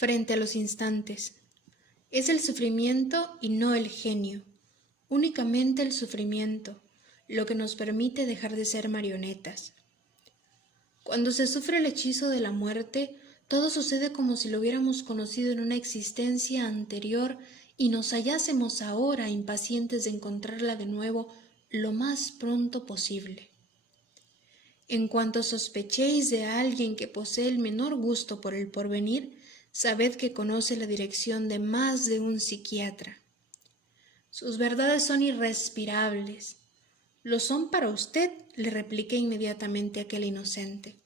frente a los instantes. Es el sufrimiento y no el genio, únicamente el sufrimiento, lo que nos permite dejar de ser marionetas. Cuando se sufre el hechizo de la muerte, todo sucede como si lo hubiéramos conocido en una existencia anterior y nos hallásemos ahora impacientes de encontrarla de nuevo lo más pronto posible. En cuanto sospechéis de alguien que posee el menor gusto por el porvenir, sabed que conoce la dirección de más de un psiquiatra. Sus verdades son irrespirables. Lo son para usted, le repliqué inmediatamente aquel inocente.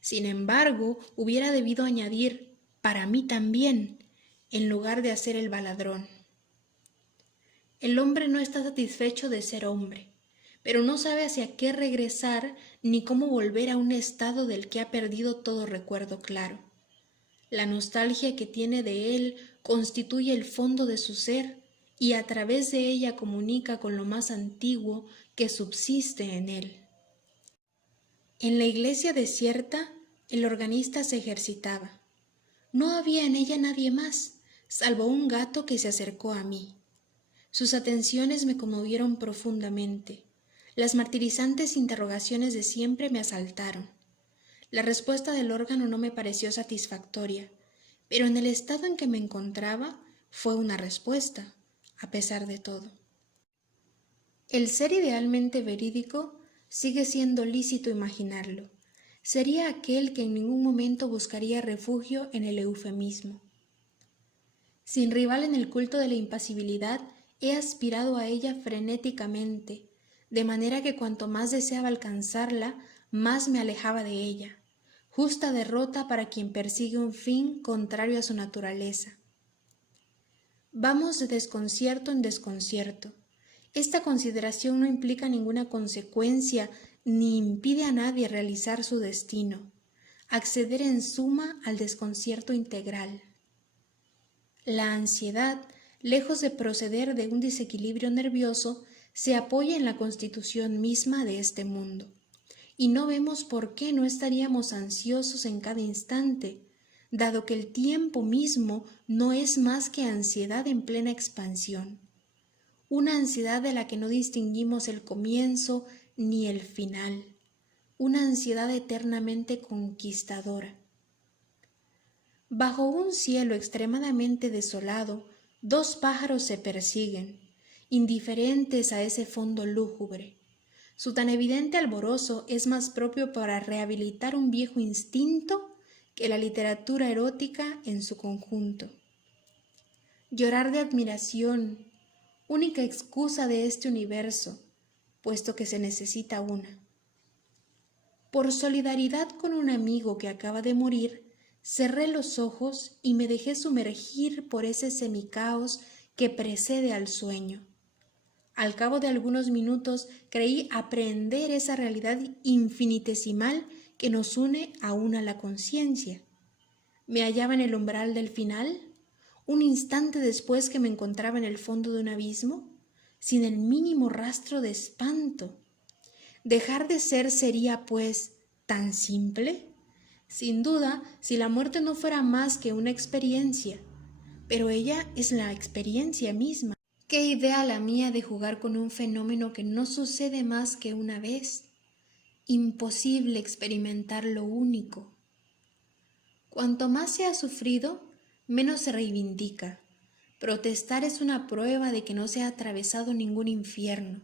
Sin embargo, hubiera debido añadir, para mí también, en lugar de hacer el baladrón. El hombre no está satisfecho de ser hombre, pero no sabe hacia qué regresar ni cómo volver a un estado del que ha perdido todo recuerdo claro. La nostalgia que tiene de él constituye el fondo de su ser y a través de ella comunica con lo más antiguo que subsiste en él. En la iglesia desierta, el organista se ejercitaba. No había en ella nadie más, salvo un gato que se acercó a mí. Sus atenciones me conmovieron profundamente. Las martirizantes interrogaciones de siempre me asaltaron. La respuesta del órgano no me pareció satisfactoria, pero en el estado en que me encontraba fue una respuesta, a pesar de todo. El ser idealmente verídico sigue siendo lícito imaginarlo. Sería aquel que en ningún momento buscaría refugio en el eufemismo. Sin rival en el culto de la impasibilidad, he aspirado a ella frenéticamente, de manera que cuanto más deseaba alcanzarla, más me alejaba de ella. Justa derrota para quien persigue un fin contrario a su naturaleza. Vamos de desconcierto en desconcierto. Esta consideración no implica ninguna consecuencia ni impide a nadie realizar su destino, acceder en suma al desconcierto integral. La ansiedad, lejos de proceder de un desequilibrio nervioso, se apoya en la constitución misma de este mundo, y no vemos por qué no estaríamos ansiosos en cada instante, dado que el tiempo mismo no es más que ansiedad en plena expansión, una ansiedad de la que no distinguimos el comienzo ni el final, una ansiedad eternamente conquistadora. Bajo un cielo extremadamente desolado, dos pájaros se persiguen, indiferentes a ese fondo lúgubre. Su tan evidente alborozo es más propio para rehabilitar un viejo instinto que la literatura erótica en su conjunto. Llorar de admiración, única excusa de este universo, puesto que se necesita una. Por solidaridad con un amigo que acaba de morir, cerré los ojos y me dejé sumergir por ese semicaos que precede al sueño. Al cabo de algunos minutos creí aprehender esa realidad infinitesimal que nos une aún a la conciencia. Me hallaba en el umbral del final, un instante después que me encontraba en el fondo de un abismo, sin el mínimo rastro de espanto. ¿Dejar de ser sería, pues, tan simple? Sin duda, si la muerte no fuera más que una experiencia, pero ella es la experiencia misma. ¿Qué idea la mía de jugar con un fenómeno que no sucede más que una vez? Imposible experimentar lo único. Cuanto más se ha sufrido, menos se reivindica. Protestar es una prueba de que no se ha atravesado ningún infierno.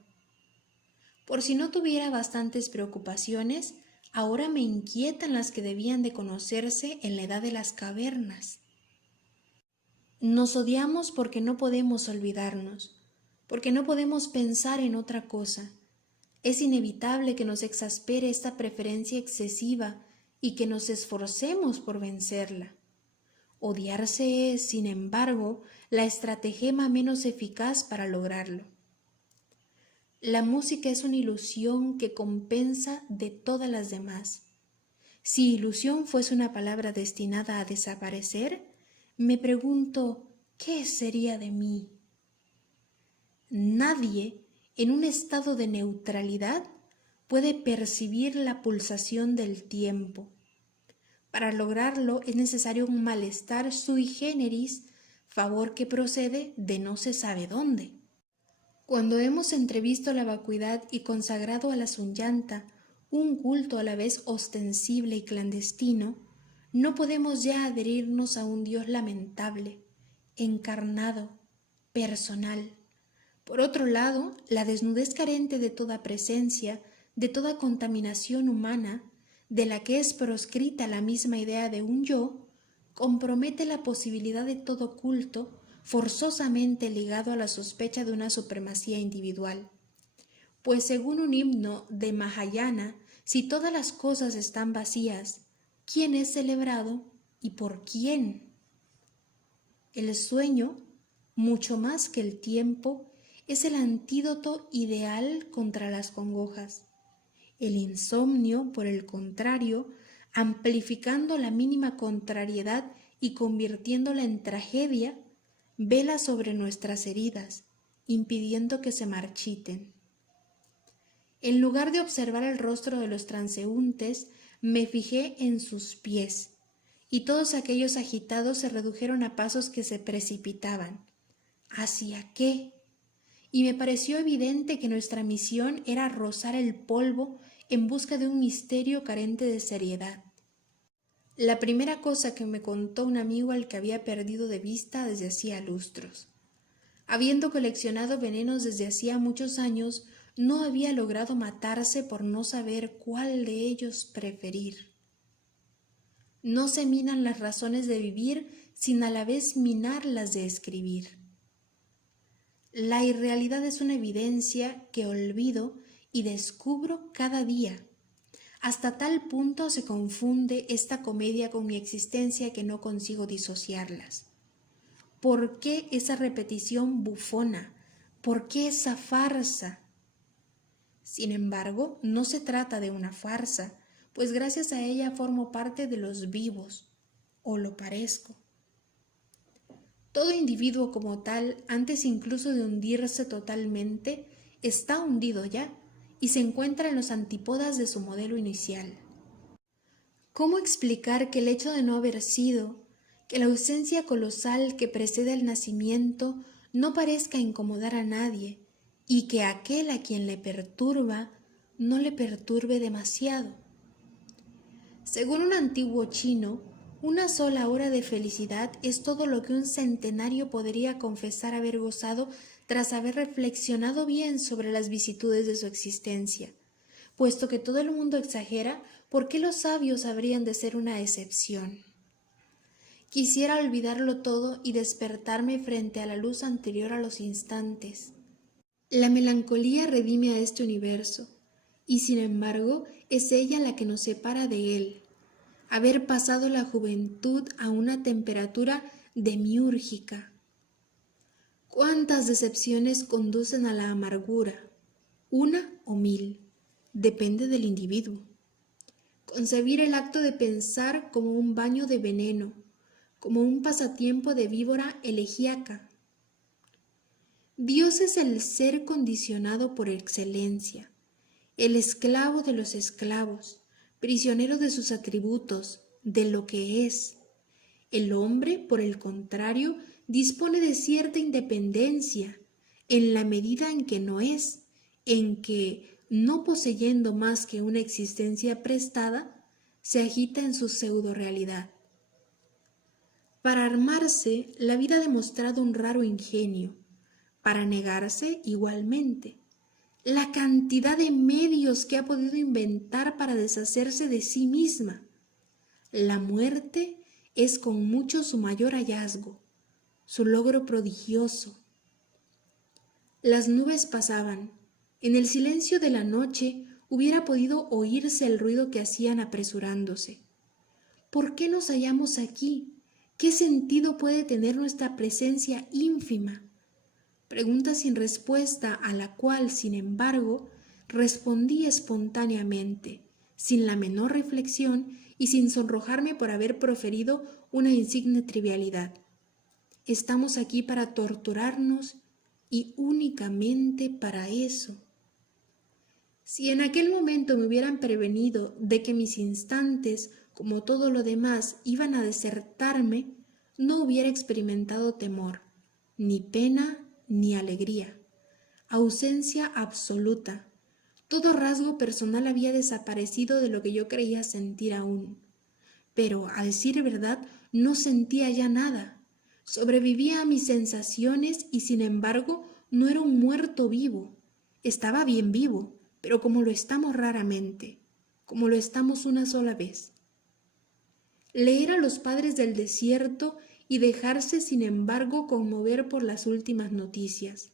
Por si no tuviera bastantes preocupaciones, ahora me inquietan las que debían de conocerse en la edad de las cavernas. Nos odiamos porque no podemos olvidarnos, porque no podemos pensar en otra cosa. Es inevitable que nos exaspere esta preferencia excesiva y que nos esforcemos por vencerla. Odiarse es, sin embargo, la estratagema menos eficaz para lograrlo. La música es una ilusión que compensa de todas las demás. Si ilusión fuese una palabra destinada a desaparecer, me pregunto, ¿qué sería de mí? Nadie, en un estado de neutralidad, puede percibir la pulsación del tiempo. Para lograrlo es necesario un malestar sui generis, favor que procede de no se sabe dónde. Cuando hemos entrevisto la vacuidad y consagrado a la sunyanta un culto a la vez ostensible y clandestino, no podemos ya adherirnos a un Dios lamentable, encarnado, personal. Por otro lado, la desnudez carente de toda presencia, de toda contaminación humana, de la que es proscrita la misma idea de un yo, compromete la posibilidad de todo culto forzosamente ligado a la sospecha de una supremacía individual. Pues según un himno de Mahayana, si todas las cosas están vacías, ¿quién es celebrado y por quién? El sueño, mucho más que el tiempo, es el antídoto ideal contra las congojas. El insomnio, por el contrario, amplificando la mínima contrariedad y convirtiéndola en tragedia, vela sobre nuestras heridas, impidiendo que se marchiten. En lugar de observar el rostro de los transeúntes, me fijé en sus pies, y todos aquellos agitados se redujeron a pasos que se precipitaban. ¿Hacia qué? Y me pareció evidente que nuestra misión era rozar el polvo en busca de un misterio carente de seriedad. La primera cosa que me contó un amigo al que había perdido de vista desde hacía lustros. Habiendo coleccionado venenos desde hacía muchos años, no había logrado matarse por no saber cuál de ellos preferir. No se minan las razones de vivir sin a la vez minar las de escribir. La irrealidad es una evidencia que olvido y descubro cada día. Hasta tal punto se confunde esta comedia con mi existencia que no consigo disociarlas. ¿Por qué esa repetición bufona? ¿Por qué esa farsa? Sin embargo, no se trata de una farsa, pues gracias a ella formo parte de los vivos, o lo parezco. Todo individuo como tal, antes incluso de hundirse totalmente, está hundido ya y se encuentra en los antípodas de su modelo inicial. ¿Cómo explicar que el hecho de no haber sido, que la ausencia colosal que precede al nacimiento no parezca incomodar a nadie y que aquel a quien le perturba no le perturbe demasiado? Según un antiguo chino, una sola hora de felicidad es todo lo que un centenario podría confesar haber gozado tras haber reflexionado bien sobre las vicitudes de su existencia. Puesto que todo el mundo exagera, ¿por qué los sabios habrían de ser una excepción? Quisiera olvidarlo todo y despertarme frente a la luz anterior a los instantes. La melancolía redime a este universo, y sin embargo es ella la que nos separa de él. Haber pasado la juventud a una temperatura demiúrgica. ¿Cuántas decepciones conducen a la amargura? 1 o 1000, depende del individuo. Concebir el acto de pensar como un baño de veneno, como un pasatiempo de víbora elegíaca. Dios es el ser condicionado por excelencia, el esclavo de los esclavos, prisionero de sus atributos, de lo que es. El hombre, por el contrario, dispone de cierta independencia, en la medida en que no es, en que, no poseyendo más que una existencia prestada, se agita en su pseudo-realidad. Para armarse, la vida ha demostrado un raro ingenio, para negarse igualmente. La cantidad de medios que ha podido inventar para deshacerse de sí misma. La muerte es con mucho su mayor hallazgo, su logro prodigioso. Las nubes pasaban. En el silencio de la noche hubiera podido oírse el ruido que hacían apresurándose. ¿Por qué nos hallamos aquí? ¿Qué sentido puede tener nuestra presencia ínfima? Pregunta sin respuesta a la cual, sin embargo, respondí espontáneamente, sin la menor reflexión y sin sonrojarme por haber proferido una insigne trivialidad. Estamos aquí para torturarnos y únicamente para eso. Si en aquel momento me hubieran prevenido de que mis instantes como todo lo demás, iban a desertarme, no hubiera experimentado temor, ni pena, ni alegría. Ausencia absoluta. Todo rasgo personal había desaparecido de lo que yo creía sentir aún. Pero, a decir verdad, no sentía ya nada. Sobrevivía a mis sensaciones y, sin embargo, no era un muerto vivo. Estaba bien vivo, pero como lo estamos raramente, como lo estamos una sola vez. Leer a los padres del desierto y dejarse, sin embargo, conmover por las últimas noticias.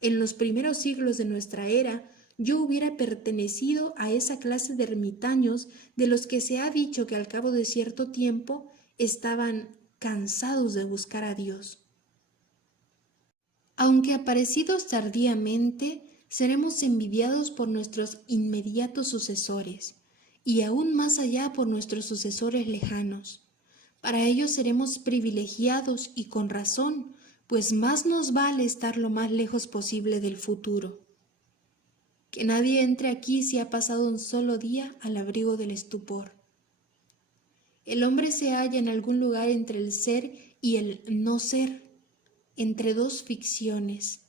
En los primeros siglos de nuestra era, yo hubiera pertenecido a esa clase de ermitaños de los que se ha dicho que al cabo de cierto tiempo estaban cansados de buscar a Dios. Aunque aparecidos tardíamente, seremos envidiados por nuestros inmediatos sucesores, y aún más allá por nuestros sucesores lejanos. Para ellos seremos privilegiados y con razón, pues más nos vale estar lo más lejos posible del futuro. Que nadie entre aquí si ha pasado un solo día al abrigo del estupor. El hombre se halla en algún lugar entre el ser y el no ser, entre dos ficciones.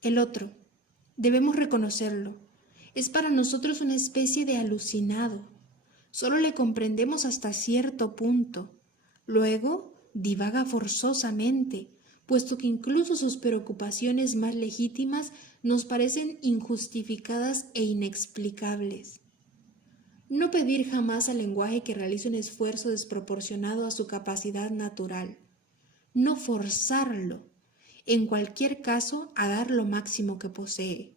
El otro, debemos reconocerlo, es para nosotros una especie de alucinado. Solo le comprendemos hasta cierto punto. Luego divaga forzosamente, puesto que incluso sus preocupaciones más legítimas nos parecen injustificadas e inexplicables. No pedir jamás al lenguaje que realice un esfuerzo desproporcionado a su capacidad natural. No forzarlo, en cualquier caso, a dar lo máximo que posee.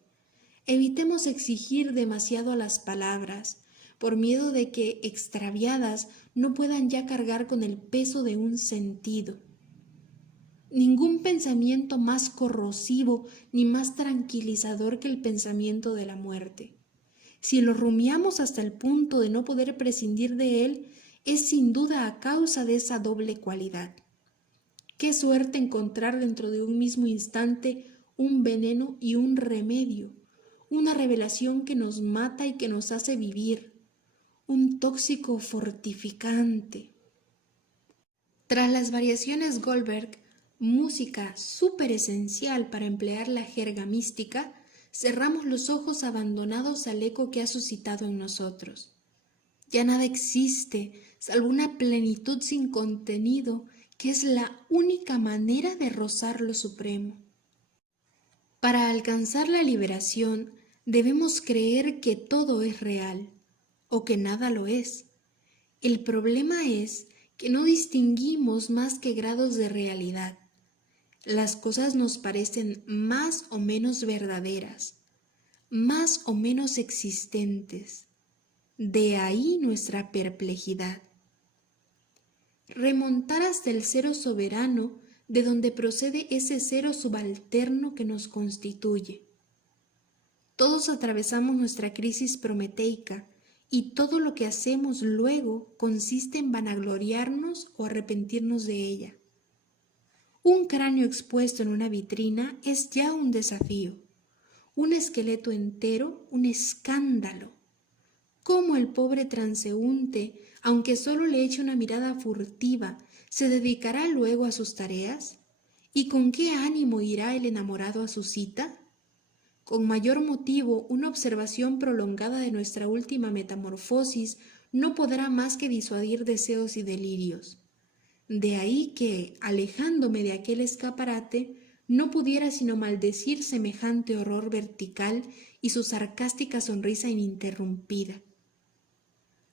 Evitemos exigir demasiado a las palabras, por miedo de que, extraviadas, no puedan ya cargar con el peso de un sentido. Ningún pensamiento más corrosivo ni más tranquilizador que el pensamiento de la muerte. Si lo rumiamos hasta el punto de no poder prescindir de él, es sin duda a causa de esa doble cualidad. Qué suerte encontrar dentro de un mismo instante un veneno y un remedio, una revelación que nos mata y que nos hace vivir, un tóxico fortificante. Tras las variaciones Goldberg, música súper esencial para emplear la jerga mística, cerramos los ojos abandonados al eco que ha suscitado en nosotros. Ya nada existe, salvo una plenitud sin contenido, que es la única manera de rozar lo supremo. Para alcanzar la liberación, debemos creer que todo es real, o que nada lo es. El problema es que no distinguimos más que grados de realidad. Las cosas nos parecen más o menos verdaderas, más o menos existentes. De ahí nuestra perplejidad. Remontar hasta el cero soberano, de donde procede ese cero subalterno que nos constituye. Todos atravesamos nuestra crisis prometeica, y todo lo que hacemos luego consiste en vanagloriarnos o arrepentirnos de ella. Un cráneo expuesto en una vitrina es ya un desafío, un esqueleto entero, un escándalo. ¿Cómo el pobre transeúnte, aunque solo le eche una mirada furtiva, se dedicará luego a sus tareas? ¿Y con qué ánimo irá el enamorado a su cita? Con mayor motivo, una observación prolongada de nuestra última metamorfosis no podrá más que disuadir deseos y delirios. De ahí que, alejándome de aquel escaparate, no pudiera sino maldecir semejante horror vertical y su sarcástica sonrisa ininterrumpida.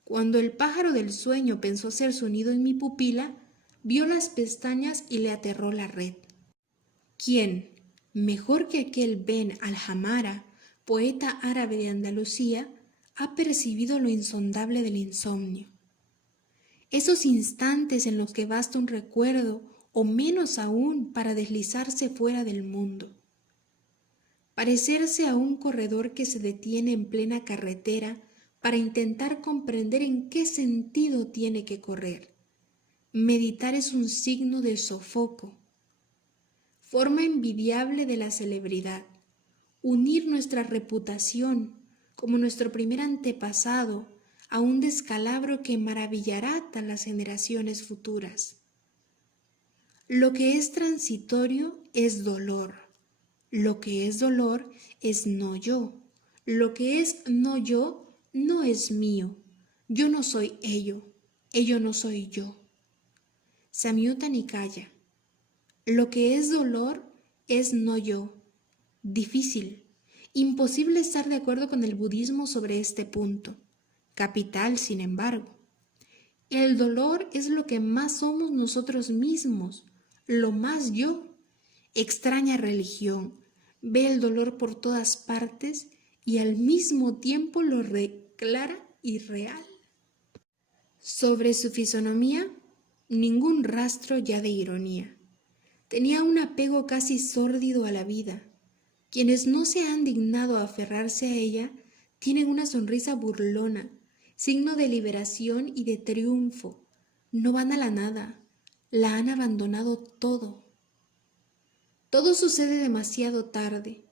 Cuando el pájaro del sueño pensó hacer su nido en mi pupila, vio las pestañas y le aterró la red. ¿Quién, mejor que aquel Ben Alhamara, poeta árabe de Andalucía, ha percibido lo insondable del insomnio? Esos instantes en los que basta un recuerdo, o menos aún, para deslizarse fuera del mundo. Parecerse a un corredor que se detiene en plena carretera para intentar comprender en qué sentido tiene que correr. Meditar es un signo de sofoco. Forma envidiable de la celebridad. Unir nuestra reputación, como nuestro primer antepasado, a un descalabro que maravillará a las generaciones futuras. Lo que es transitorio es dolor. Lo que es dolor es no yo. Lo que es no yo no es mío. Yo no soy ello no soy yo. Samyutta Nikaya. Lo que es dolor es no yo. Difícil, imposible estar de acuerdo con el budismo sobre este punto. Capital, sin embargo. El dolor es lo que más somos nosotros mismos, lo más yo. Extraña religión, ve el dolor por todas partes y al mismo tiempo lo declara irreal. Sobre su fisonomía, ningún rastro ya de ironía. Tenía un apego casi sórdido a la vida. Quienes no se han dignado a aferrarse a ella tienen una sonrisa burlona, signo de liberación y de triunfo. No van a la nada, la han abandonado todo. Todo sucede demasiado tarde,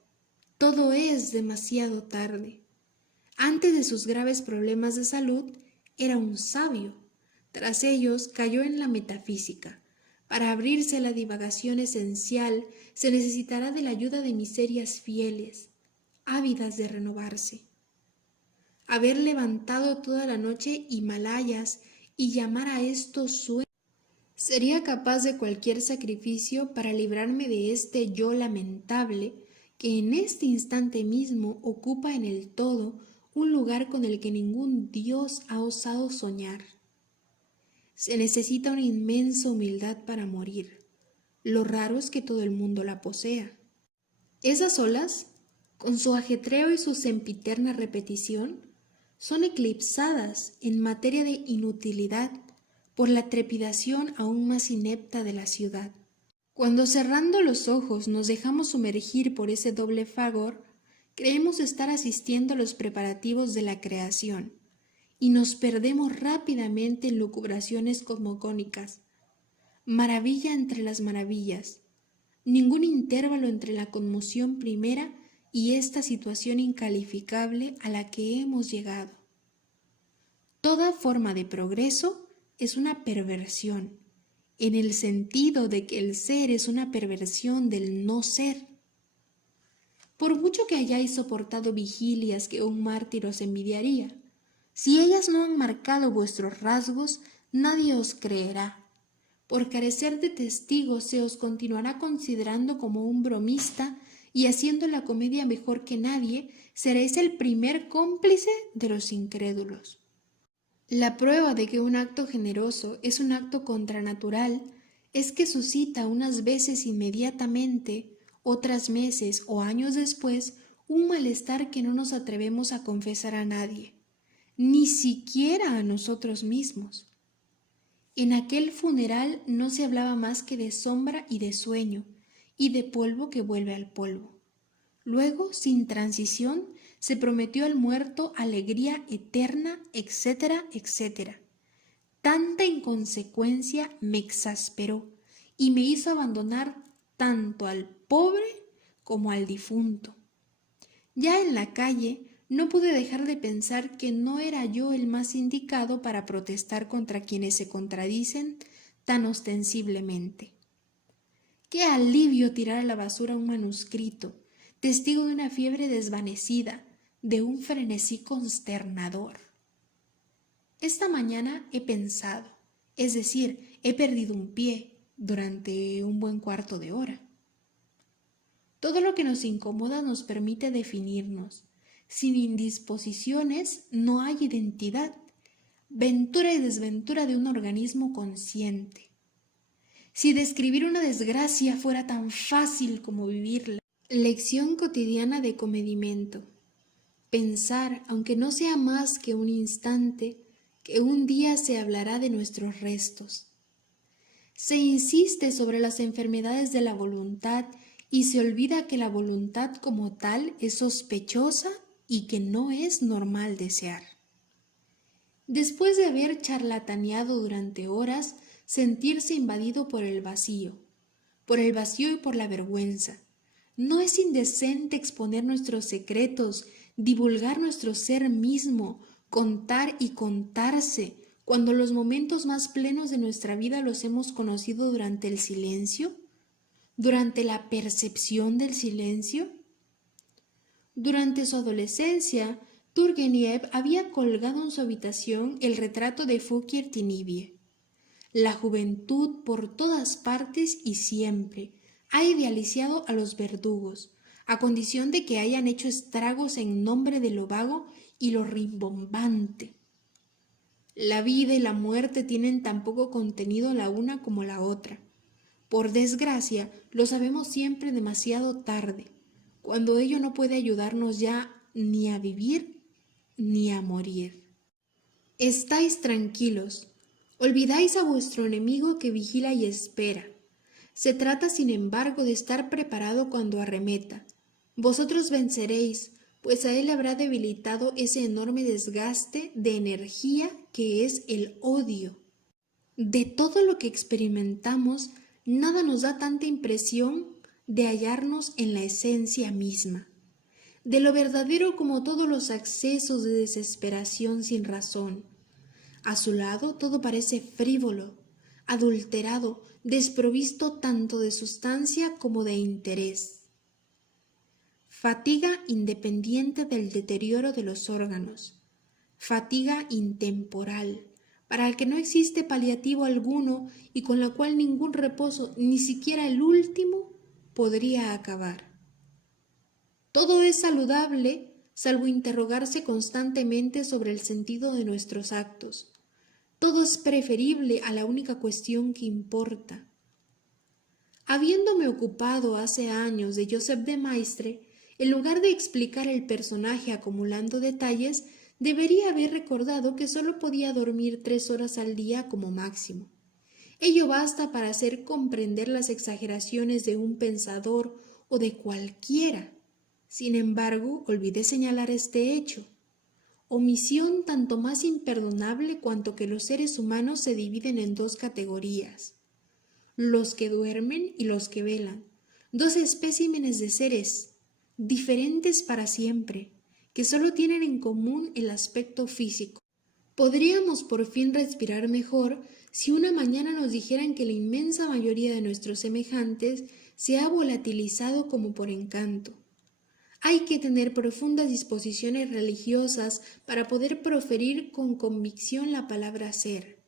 todo es demasiado tarde. Antes de sus graves problemas de salud, era un sabio. Tras ellos cayó en la metafísica. Para abrirse a la divagación esencial se necesitará de la ayuda de miserias fieles, ávidas de renovarse. Haber levantado toda la noche Himalayas y llamar a estos sueños. Sería capaz de cualquier sacrificio para librarme de este yo lamentable que en este instante mismo ocupa en el todo un lugar con el que ningún Dios ha osado soñar. Se necesita una inmensa humildad para morir. Lo raro es que todo el mundo la posea. Esas olas, con su ajetreo y su sempiterna repetición, son eclipsadas en materia de inutilidad por la trepidación aún más inepta de la ciudad. Cuando cerrando los ojos nos dejamos sumergir por ese doble fragor, creemos estar asistiendo a los preparativos de la creación y nos perdemos rápidamente en lucubraciones cosmogónicas. Maravilla entre las maravillas, ningún intervalo entre la conmoción primera y esta situación incalificable a la que hemos llegado. Toda forma de progreso es una perversión, en el sentido de que el ser es una perversión del no ser. Por mucho que hayáis soportado vigilias que un mártir os envidiaría, si ellas no han marcado vuestros rasgos, nadie os creerá. Por carecer de testigos se os continuará considerando como un bromista y haciendo la comedia mejor que nadie, seréis el primer cómplice de los incrédulos. La prueba de que un acto generoso es un acto contranatural es que suscita unas veces inmediatamente, otras meses o años después, un malestar que no nos atrevemos a confesar a nadie, ni siquiera a nosotros mismos. En aquel funeral no se hablaba más que de sombra y de sueño, y de polvo que vuelve al polvo. Luego, sin transición, se prometió al muerto alegría eterna, etcétera, etcétera. Tanta inconsecuencia me exasperó y me hizo abandonar tanto al pobre como al difunto. Ya en la calle no pude dejar de pensar que no era yo el más indicado para protestar contra quienes se contradicen tan ostensiblemente. ¡Qué alivio tirar a la basura un manuscrito, testigo de una fiebre desvanecida, de un frenesí consternador! Esta mañana he pensado, es decir, he perdido un pie durante un buen cuarto de hora. Todo lo que nos incomoda nos permite definirnos. Sin indisposiciones no hay identidad, ventura y desventura de un organismo consciente. Si describir una desgracia fuera tan fácil como vivirla. Lección cotidiana de comedimento. Pensar, aunque no sea más que un instante, que un día se hablará de nuestros restos. Se insiste sobre las enfermedades de la voluntad y se olvida que la voluntad como tal es sospechosa y que no es normal desear. Después de haber charlataneado durante horas, sentirse invadido por el vacío y por la vergüenza. No es indecente exponer nuestros secretos, divulgar nuestro ser mismo, Contar y contarse, cuando los momentos más plenos de nuestra vida los hemos conocido durante el silencio, durante la percepción del silencio. Durante su adolescencia, Turgeniev había colgado en su habitación el retrato de Fouquier Tinivie. La juventud por todas partes y siempre ha idealizado a los verdugos, a condición de que hayan hecho estragos en nombre de lo vago y lo rimbombante. La vida y la muerte tienen tan poco contenido la una como la otra. Por desgracia, lo sabemos siempre demasiado tarde, cuando ello no puede ayudarnos ya ni a vivir ni a morir. Estáis tranquilos, olvidáis a vuestro enemigo que vigila y espera. Se trata, sin embargo, de estar preparado cuando arremeta. Vosotros venceréis, pues a él habrá debilitado ese enorme desgaste de energía que es el odio. De todo lo que experimentamos, nada nos da tanta impresión de hallarnos en la esencia misma, de lo verdadero como todos los accesos de desesperación sin razón. A su lado todo parece frívolo, adulterado, desprovisto tanto de sustancia como de interés. Fatiga independiente del deterioro de los órganos, fatiga intemporal, para el que no existe paliativo alguno y con la cual ningún reposo, ni siquiera el último, podría acabar. Todo es saludable, salvo interrogarse constantemente sobre el sentido de nuestros actos. Todo es preferible a la única cuestión que importa. Habiéndome ocupado hace años de Joseph de Maistre, en lugar de explicar el personaje acumulando detalles, debería haber recordado que solo podía dormir 3 horas al día como máximo. Ello basta para hacer comprender las exageraciones de un pensador o de cualquiera. Sin embargo, olvidé señalar este hecho. Omisión tanto más imperdonable cuanto que los seres humanos se dividen en 2 categorías: los que duermen y los que velan, 2 especímenes de seres, diferentes para siempre, que solo tienen en común el aspecto físico. Podríamos por fin respirar mejor si una mañana nos dijeran que la inmensa mayoría de nuestros semejantes se ha volatilizado como por encanto. Hay que tener profundas disposiciones religiosas para poder proferir con convicción la palabra ser.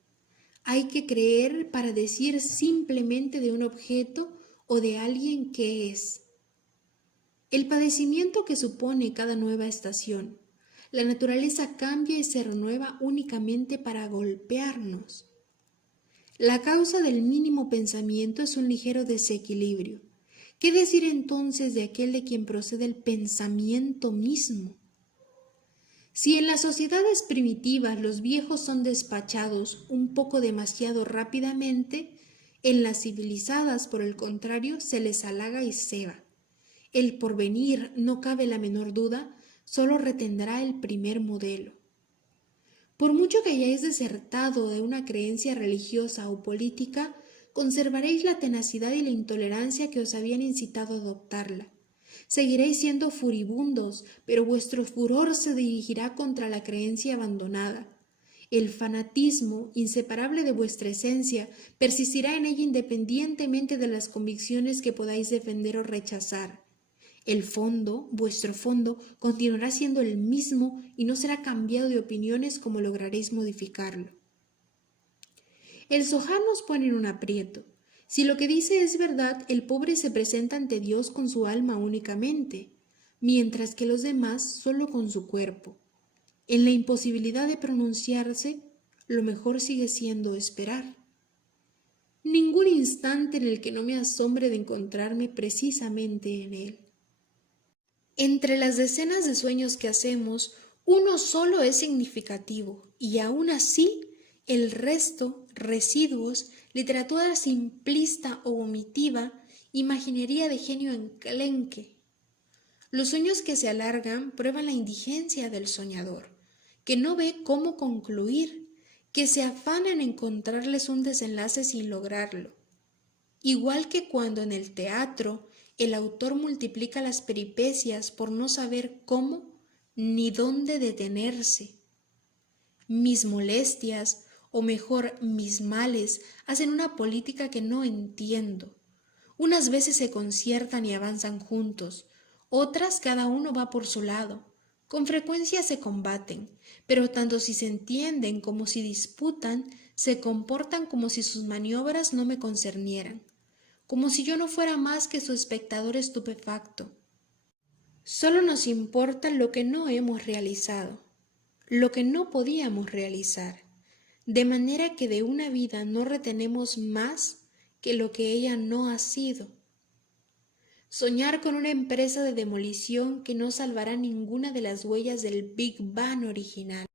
Hay que creer para decir simplemente de un objeto o de alguien que es. El padecimiento que supone cada nueva estación. La naturaleza cambia y se renueva únicamente para golpearnos. La causa del mínimo pensamiento es un ligero desequilibrio. ¿Qué decir entonces de aquel de quien procede el pensamiento mismo? Si en las sociedades primitivas los viejos son despachados un poco demasiado rápidamente, en las civilizadas, por el contrario, se les halaga y ceba. El porvenir, no cabe la menor duda, solo retendrá el primer modelo. Por mucho que hayáis desertado de una creencia religiosa o política, conservaréis la tenacidad y la intolerancia que os habían incitado a adoptarla. Seguiréis siendo furibundos, pero vuestro furor se dirigirá contra la creencia abandonada. El fanatismo, inseparable de vuestra esencia, persistirá en ella independientemente de las convicciones que podáis defender o rechazar. El fondo, vuestro fondo, continuará siendo el mismo y no será cambiado de opiniones como lograréis modificarlo. El Zohar nos pone en un aprieto. Si lo que dice es verdad, el pobre se presenta ante Dios con su alma únicamente, mientras que los demás solo con su cuerpo. En la imposibilidad de pronunciarse, lo mejor sigue siendo esperar. Ningún instante en el que no me asombre de encontrarme precisamente en él. Entre las decenas de sueños que hacemos, uno solo es significativo, y aún así, el resto, residuos, literatura simplista o vomitiva, imaginería de genio enclenque. Los sueños que se alargan prueban la indigencia del soñador, que no ve cómo concluir, que se afana en encontrarles un desenlace sin lograrlo. Igual que cuando en el teatro el autor multiplica las peripecias por no saber cómo ni dónde detenerse. Mis molestias, o mejor, mis males, hacen una política que no entiendo. Unas veces se conciertan y avanzan juntos, otras cada uno va por su lado. Con frecuencia se combaten, pero tanto si se entienden como si disputan, se comportan como si sus maniobras no me concernieran, como si yo no fuera más que su espectador estupefacto. Solo nos importa lo que no hemos realizado, lo que no podíamos realizar, de manera que de una vida no retenemos más que lo que ella no ha sido. Soñar con una empresa de demolición que no salvará ninguna de las huellas del Big Bang original.